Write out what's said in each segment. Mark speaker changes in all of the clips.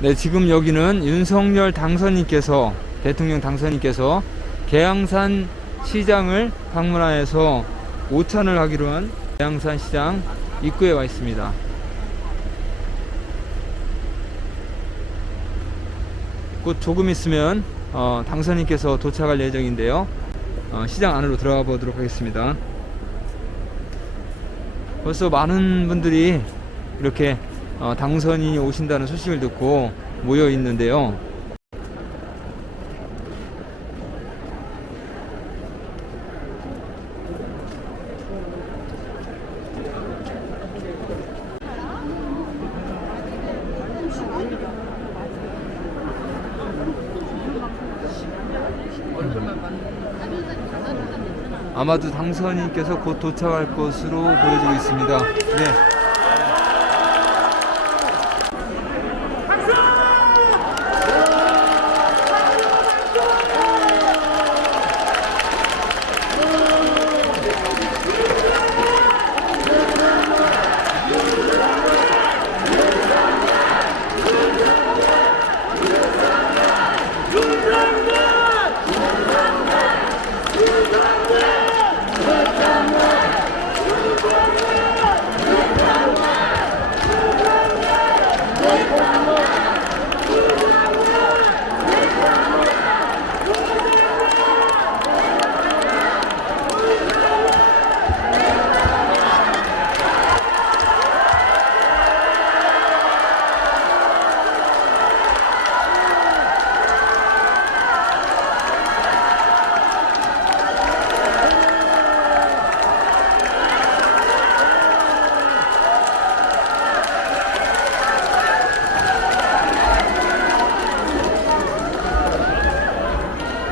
Speaker 1: 네, 지금 여기는 윤석열 당선인께서 대통령 당선인께서 계양산 시장을 방문하여서 오찬을 하기로 한 계양산 시장 입구에 와 있습니다. 곧 조금 있으면 어, 당선인께서 도착할 예정인데요. 어, 시장 안으로 들어가 보도록 하겠습니다. 벌써 많은 분들이 이렇게 어, 당선인이 오신다는 소식을 듣고 모여 있는데요. 아마도 당선인께서 곧 도착할 것으로 보여지고 있습니다. 네.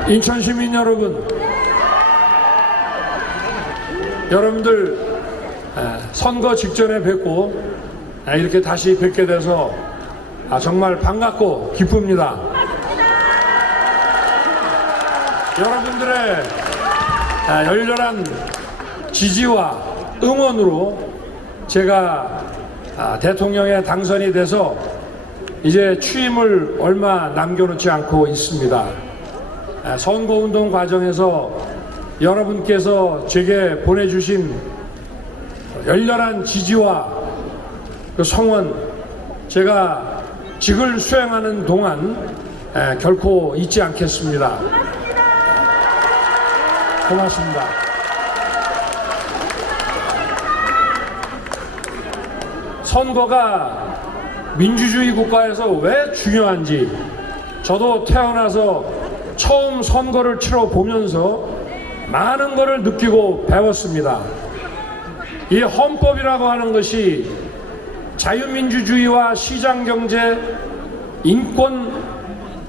Speaker 2: 인천 시민 여러분, 여러분들 에, 선거 직전에 뵙고 에, 이렇게 다시 뵙게 돼서 아, 정말 반갑고 기쁩니다. 여러분들의 아, 열렬한 지지와 응원으로 제가 아, 대통령에 당선이 돼서 이제 취임을 얼마 남겨놓지 않고 있습니다. 아, 선거운동 과정에서 여러분께서 제게 보내주신 열렬한 지지와 그 성원 제가 직을 수행하는 동안 에, 결코 잊지 않겠습니다. 고맙습니다. 선거가 민주주의 국가에서 왜 중요한지 저도 태어나서 처음 선거를 치러 보면서 많은 것을 느끼고 배웠습니다. 이 헌법이라고 하는 것이 자유민주주의와 시장경제, 인권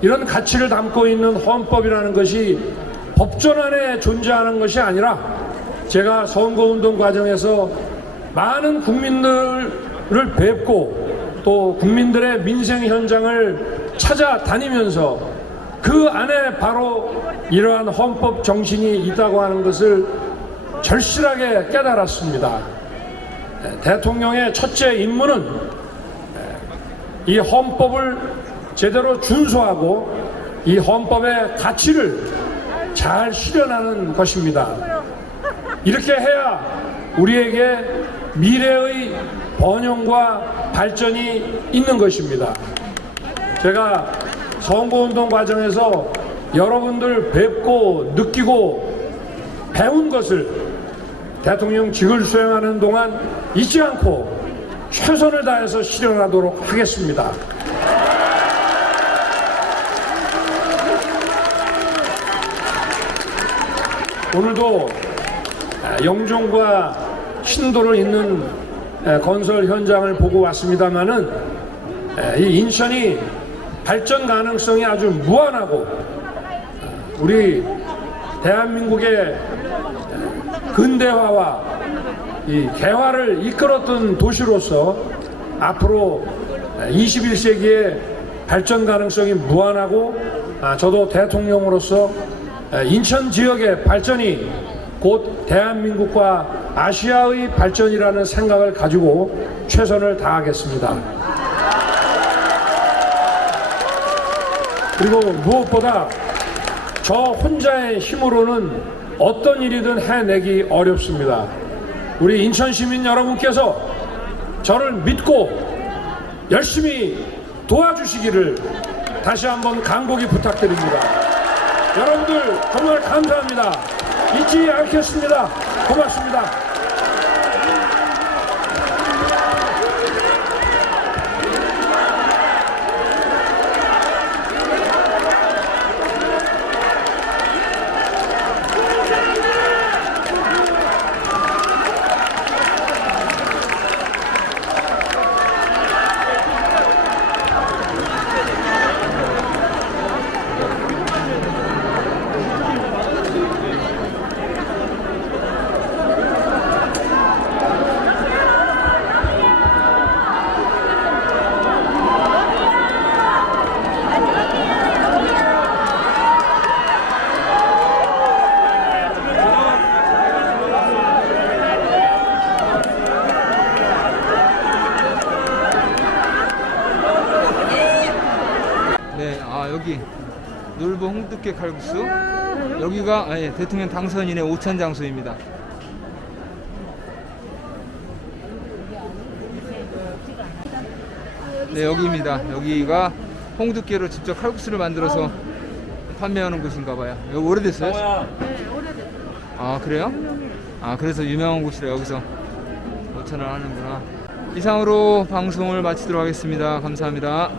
Speaker 2: 이런 가치를 담고 있는 헌법이라는 것이 법전 안에 존재하는 것이 아니라 제가 선거운동 과정에서 많은 국민들을 뵙고 또 국민들의 민생 현장을 찾아다니면서 그 안에 바로 이러한 헌법 정신이 있다고 하는 것을 절실하게 깨달았습니다. 대통령의 첫째 임무는 이 헌법을 제대로 준수하고 이 헌법의 가치를 잘 실현하는 것입니다. 이렇게 해야 우리에게 미래의 번영과 발전이 있는 것입니다. 제가 선거운동 과정에서 여러분들 뵙고 느끼고 배운 것을 대통령 직을 수행하는 동안 잊지 않고 최선을 다해서 실현하도록 하겠습니다. 오늘도 영종과 신도를 잇는 건설 현장을 보고 왔습니다마는 이 인천이 발전 가능성이 아주 무한하고 우리 대한민국의 근대화와 이 개화를 이끌었던 도시로서 앞으로 21세기의 발전 가능성이 무한하고 아, 저도 대통령으로서 인천 지역의 발전이 곧 대한민국과 아시아의 발전이라는 생각을 가지고 최선을 다하겠습니다. 그리고 무엇보다 저 혼자의 힘으로는 어떤 일이든 해내기 어렵습니다. 우리 인천 시민 여러분께서 저를 믿고 열심히 도와주시기를 다시 한번 간곡히 부탁드립니다. 여러분들 정말 감사합니다. 잊지 않겠습니다. 고맙습니다.
Speaker 1: 네, 아 여기 놀부 홍두깨 칼국수 여기가 아, 예, 대통령 당선인의 오찬 장소입니다. 네, 여기입니다. 여기가 홍두깨로 직접 칼국수를 만들어서 판매하는 곳인가 봐요. 여기 오래됐어요? 아, 그래요? 아, 그래서 유명한 곳이라 여기서 오찬을 하는구나. 이상으로 방송을 마치도록 하겠습니다. 감사합니다.